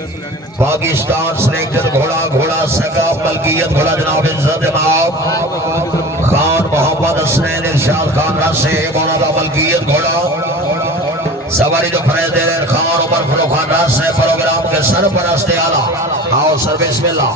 पाकिस्तान सिलेक्टर घोड़ा घोड़ा सका मलकियत घोड़ा जनाब इज्जत इमाम खान मोहम्मद हसनैन इरशाद खान रासे मौलाना मलकियत घोड़ा सवारी जो फरेज दे रहे खान उमर फरो खान रासे प्रोग्राम के सरपरस्त आला आओ सर बिस्मिल्लाह।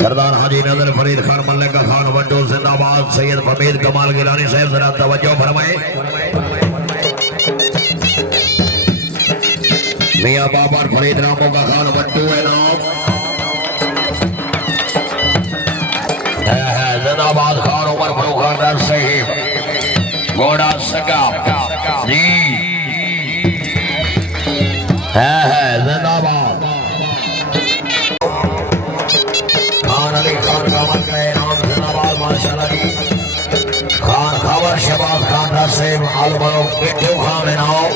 सरदार हाजी नजर फरीद खान मल्लिका खान वड्डो जिंदाबाद सैयद फमीद कमाल गिलानी साहब जरा तवज्जो फरमाए। मियां बाबर फरीद रामो का खान वड्डो है नाम है जिंदाबाद खान उमर फरूख खान साहब घोड़ा सका जी है जिंदाबाद अली खान कामल का नाम जिंदाबाद माशाल्लाह जी खान खबर शबाब खान नसीम अलमरो बिट्टू खान नाम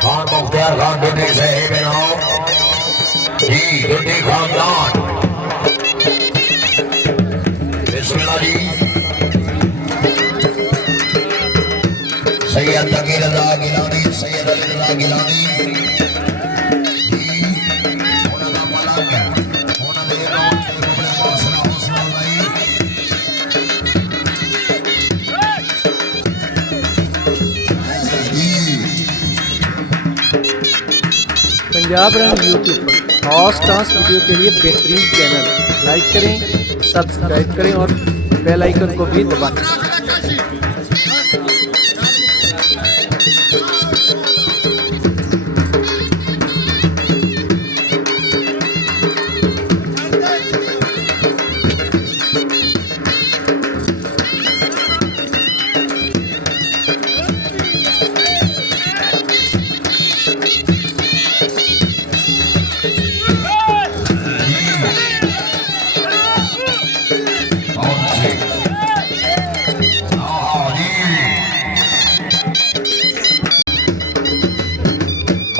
खान मुख्तियार खान डुडी साहिब नाम जी डुडी खानदान बिस्मिल्लाह जी सैयद तकीर रजा गिलानी सैयद अली रजा गिलानी पंजाब रन यूट्यूब पर खास डांस वीडियो के लिए बेहतरीन चैनल लाइक करें, सब्सक्राइब करें और बेल आइकन को भी दबाएं।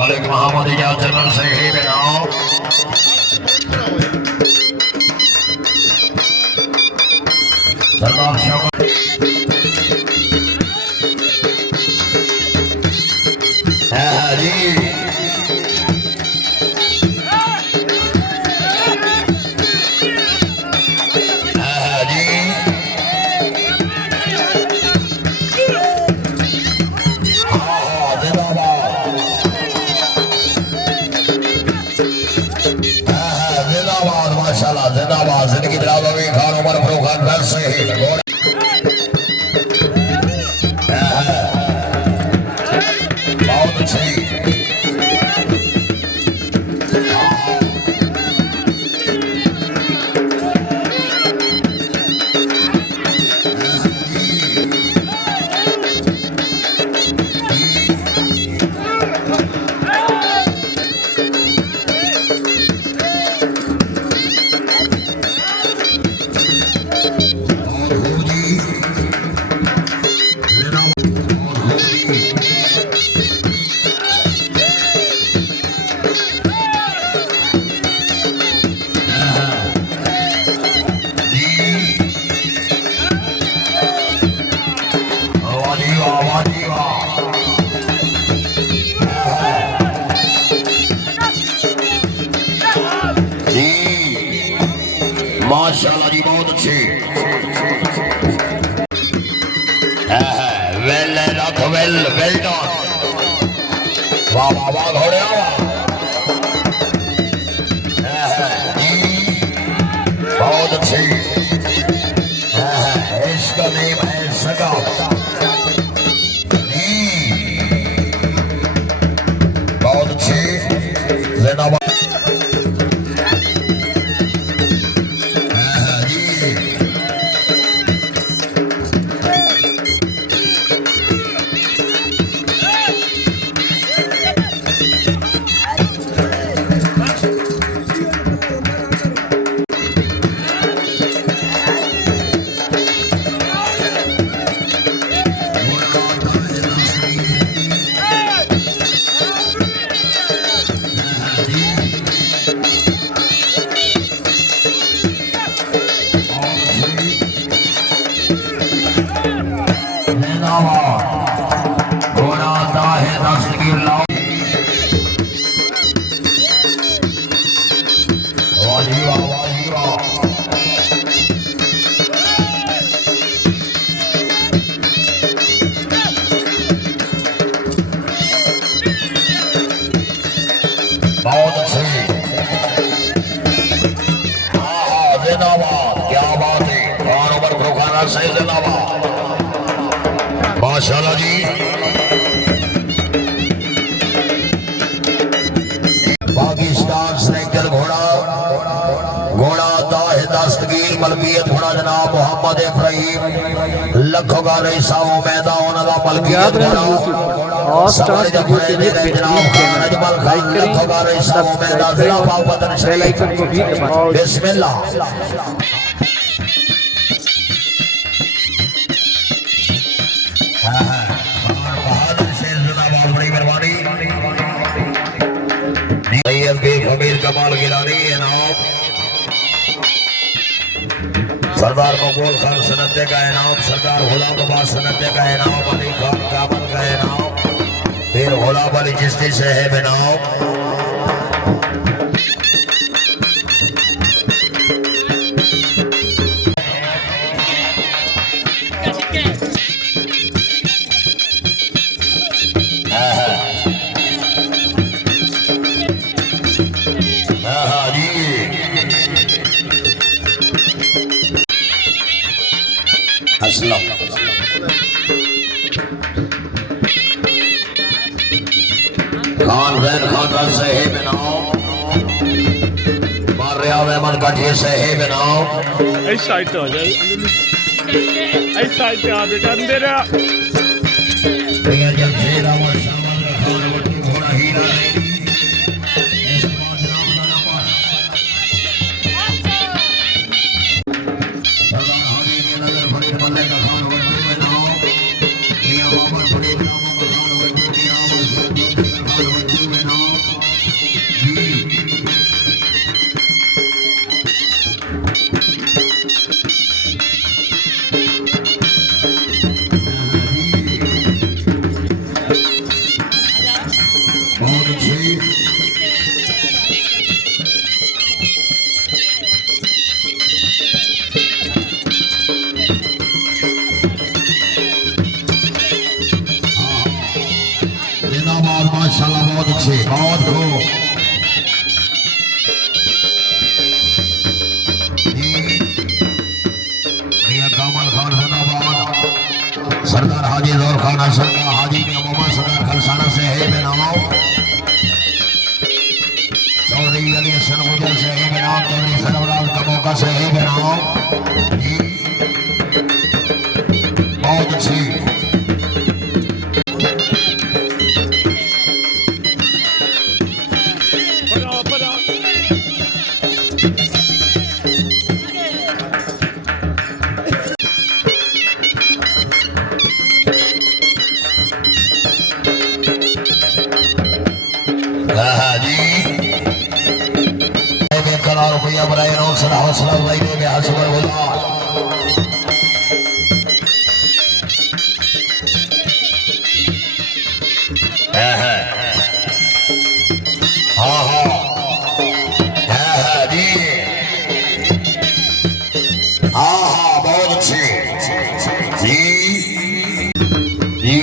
मलिक मोहम्मद इजाज जनरल साहिब नाम सरदार शौकत जी जिंदाबाद जिंदगी दिलावे खान उमर फरूख खान घर से बहुत अच्छी माशाल्लाह जी बहुत अच्छी वेल रथ वेल वेल डन वाह वाह वाह घोड़े बहुत अच्छी इसका नेम है सगा बहुत अच्छी जिंदाबाद से जिंदाबाद माशाल्लाह जी। पाकिस्तान स्ट्राइकर घोड़ा दस्तगीर मलकियत घोड़ा जनाब मोहम्मद इब्राहिम लखों का रईसा मैदान का मलकियत घोड़ा और स्टार्स वीडियो के लिए बेहतरीन चैनल लाइक करें, सब्सक्राइब करें और बेल आइकन को भी दबाएं। बिस्मिल्लाह। बड़ी मेहरबानी खमीर कमाल गिलानी इनाम सरदार मकबूल खान सनते का इनाम, सरदार गुलाम अब्बास सनते का इनाम, अली खान कामल का इनाम, फिर गुलाम अली चिश्ती साहब इनाम। असलम खान जैन खान साहेब इनाम, मारिया मेमन काठिए साहेब इनाम। इस साइड पे हो जाए, इस साइड पे आ बेटा अंदर आ। भैया जब शेरा और शामल खान वटी घोड़ा हीरा लेडी ऐसे पांच नाम का नंबर सरदार हाजी के नजर फरीद बल्ले का खान वटी में नाम मियां मोहम्मद फरीद नामों का खान वटी मियां मोहम्मद फरीद का खान वटी में नाम जी। बहुत अच्छी जिंदाबाद माशाल्लाह, बहुत अच्छे, बहुत खूब भैया कामल खान जिंदाबाद, सरदार हाजी जोर खान हसन का हाजी ने मोहम्मद सरदार खलसाना से है बेनाम, चौधरी अली हसन गुजर से है बेनाम, चौधरी सरवराज का मौका से है बेनाम जी। बहुत अच्छी रुपया बनाए नो सदा हौसला भाई ने हसबर बोला हाँ हाँ जी हाँ हाँ बहुत अच्छे जी जी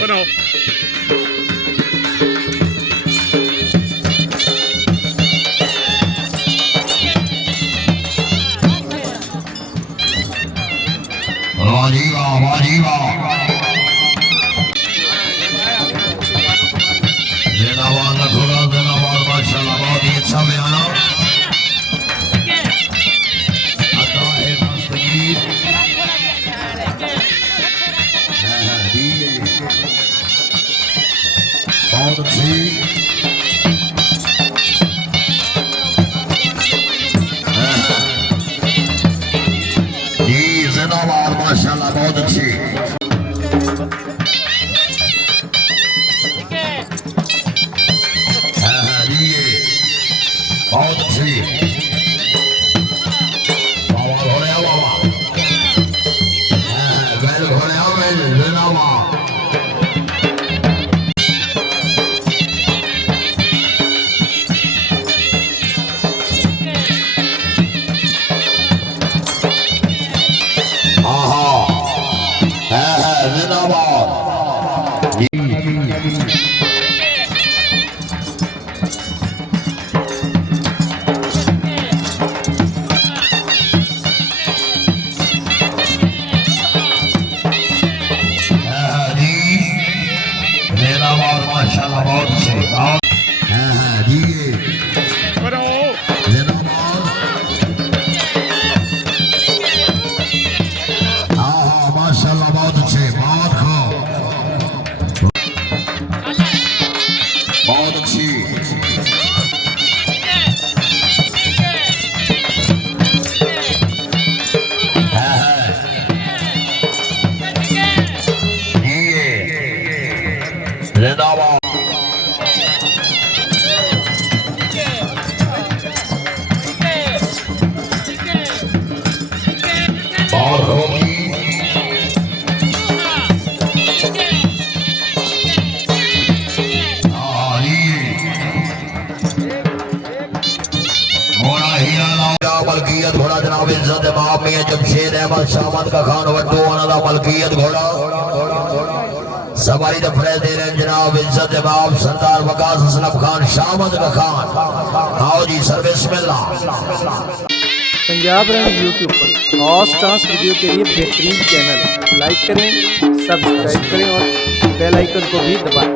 बनाओ बहुत अच्छी जी जिंदाबाद माशाल्लाह, बहुत अच्छी बहुत अच्छी बाबा घोड़े आओ बाबा बैल घोड़े आओ बैल जिंदाबाद मियां जमशेद अहमद शामद का खान वट्टू अनादा मलकियत घोड़ा सवारी द फरेज दे रहे हैं जनाब इज्जत इमाम सरदार वकास असलम खान शामद का खान। आओ जी सर्विस मिलना पंजाब रंग यूट्यूब पर हॉर्स डांस वीडियो के लिए बेहतरीन चैनल लाइक करें, सब्सक्राइब करें और बेल आइकन को भी दबाएं।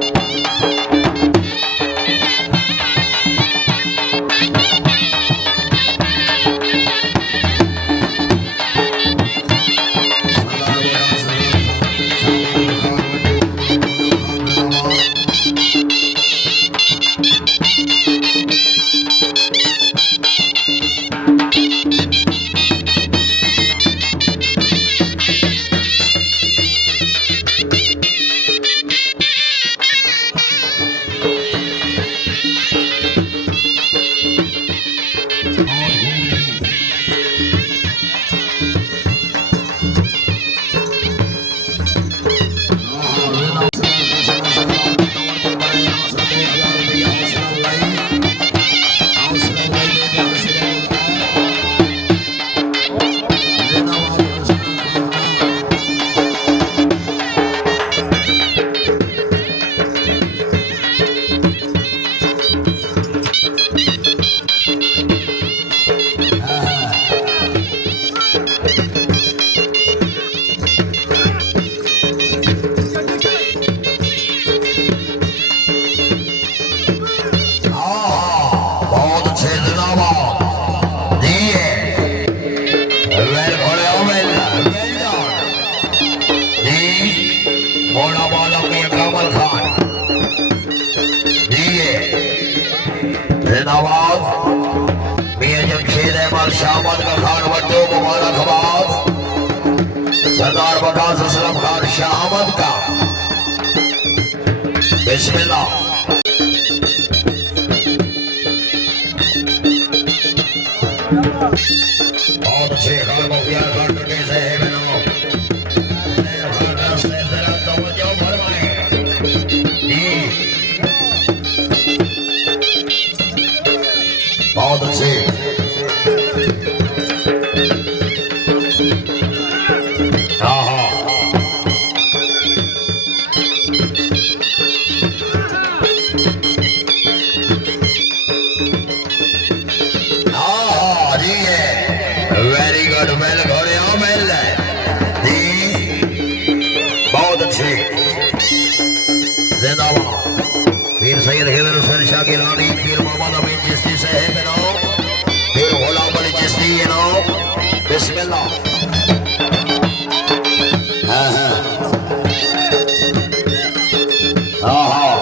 शामद का खान वट्टू मुबारकबाद सरदार वकास असलम खान शामद का बिस्मिल्लाह। बहुत अच्छे खान मुखिया खान कैसे है बनो तवज्जो फरमाए जी। बहुत अच्छे वेरी गुड मेल घोड़े आओ मेल बहुत अच्छे जिंदाबाद पीर सैयद हैदर हुसैन शाह की रानी पीर मोहम्मद अमीन चिश्ती से है बनाओ पीर गुलाम अली चिश्ती ये नो बिस्मिल्लाह। हाँ हाँ हाँ हाँ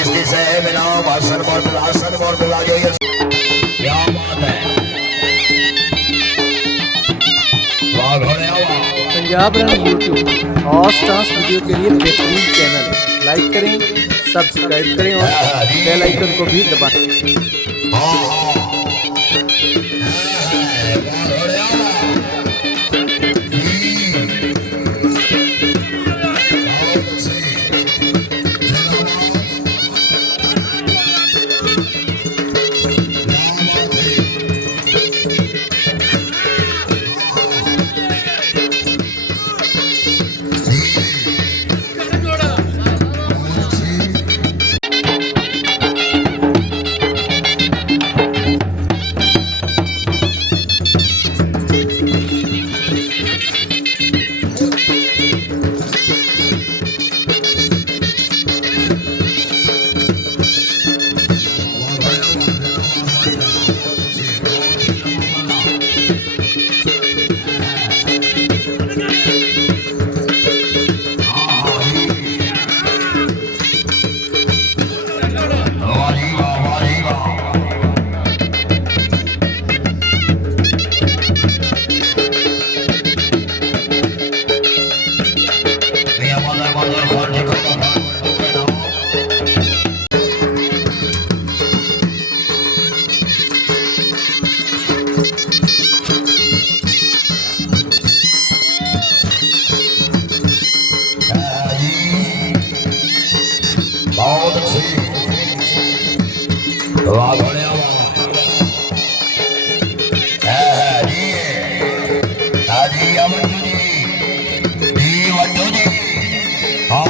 जिसकी से मिला भाषण और बिला जो ये क्या बात है। वाह घोड़े वाह। Punjab run YouTube horse trans video के लिए बेहतरीन चैनल है। लाइक करें, सब्सक्राइब करें और बेल आइकन को भी दबाएं। हाँ बहुत अच्छी वाह घोड़े जी अमन जी वड्डू जी हाँ